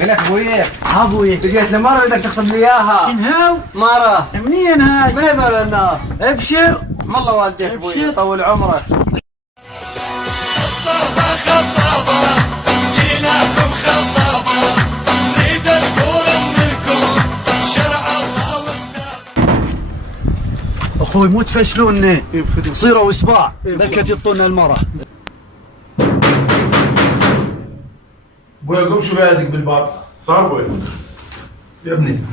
غلك ابويا. ابوي لقيت لي مرة بدك تخطب لي اياها. شنو؟ مرة. منين هاي؟ من هذول الناس؟ ابشر. والله والديك ابوي طول عمرك. خطابة خطابة جيناكم خطابة نريد نقول انكم شرع الله وكتابه. اخوي مو تفشلوني، صيروا اسباع بلكة يطولنا المرة. ابوي قوم شوف يدك بالباب. صار ابوي يا ابني.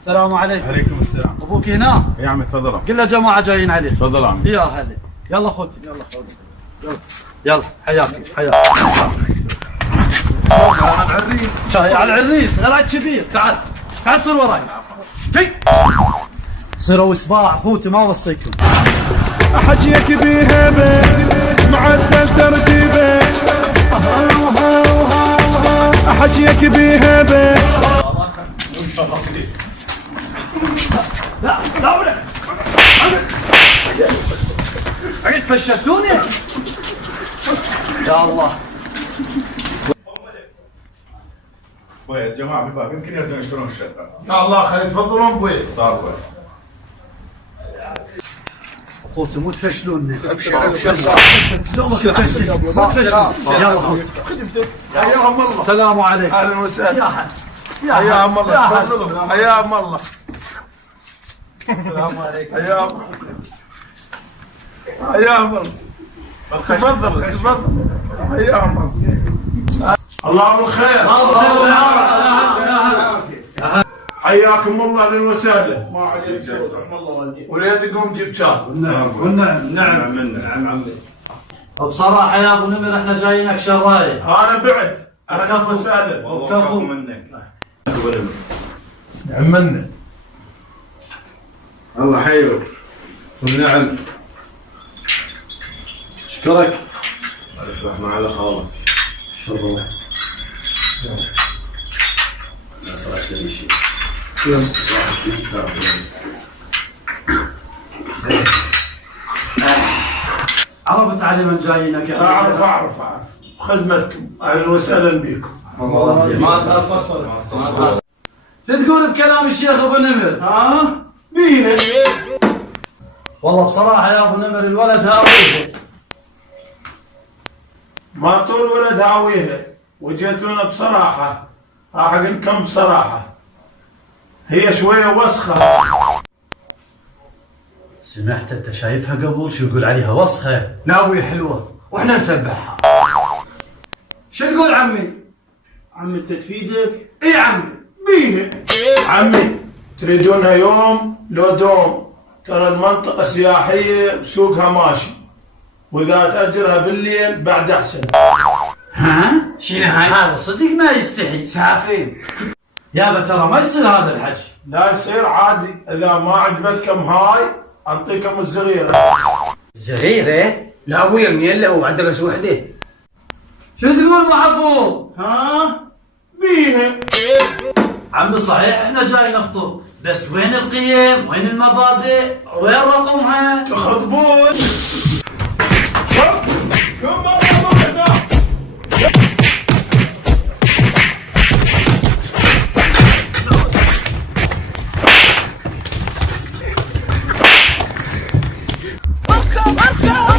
السلام عليكم. عليكم السلام. ابوك هنا؟ يا عمي تفضل. قل له جماعة جايين عليك. تفضل يا عمي. يا هلا. يلا خذ يلا خذ. يلا حياك حياك. شاي على العريس غير عاد كبير. تعال تعال صير وراي. تي صيروا اسباع اخوتي ما اوصيكم. احجيك بهبه معدل ترتيبه احجيك بهبه. لا لا ولا عيد فشلتوني يا الله. ابوي يا جماعه بالباب يمكن يردون يشترون الشقه. يا الله خلي تفضلون ابوي. صار ابوي. اخوتي مو تفشلوني. ابشر ابشر. لو ما تفشل يلا اخوتي. خدمتك. حياهم الله. السلام عليكم. اهلا وسهلا. يا حياهم الله. يا تفضلوا. حياهم الله. السلام عليكم. حياهم حياهم الله. تفضل تفضل. حياهم الله. الله بالخير. حياكم الله اهلا وسهلا. ما عليك رحم الله والديك. وليت تقوم تجيب شاي. والنعم نعم عمي. بصراحة يا ابو نمر احنا جايينك شراية. انا بعت. انا كفو وسهلا. وكفو منك. عمنا. الله حيوك. والنعم. اشكرك. الف رحمة على خالك. شكرا. لا تركت لي شيء. عرفت علي من جايينك يا اعرف خدمتكم اهلا وسهلا بكم. ما تخصص. شو تقول بكلام الشيخ ابو نمر؟ ها بيه. والله بصراحة يا ابو نمر الولد هاويه. ما طول ولد هاويها وجيت لنا بصراحة. راح اقول لكم بصراحة هي شوية وسخة. سمعت انت شايفها قبل شو يقول عليها وسخة؟ لا ابوي حلوة واحنا نسبحها. شو تقول عمي؟ عم انت تفيدك. اي عمي بيه. عمي تريدونها يوم لو دوم. ترى المنطقة سياحية وسوقها ماشي. واذا تأجرها بالليل بعد احسن. ها؟ شنو هاي؟ هذا صدق ما يستحي. سافين. يابا ترى ما يصير هذا الحكي. لا يصير عادي. اذا ما عجبتكم هاي اعطيكم الصغيرة. زغيرة؟ لا ابويا منين له عنده بس وحده. شو تقول محفوظ؟ ها بيه. عمي صحيح احنا جاي نخطب، بس وين القيم؟ وين المبادئ؟ وين رقمها؟ تخطبون. كم مرة اركب اركب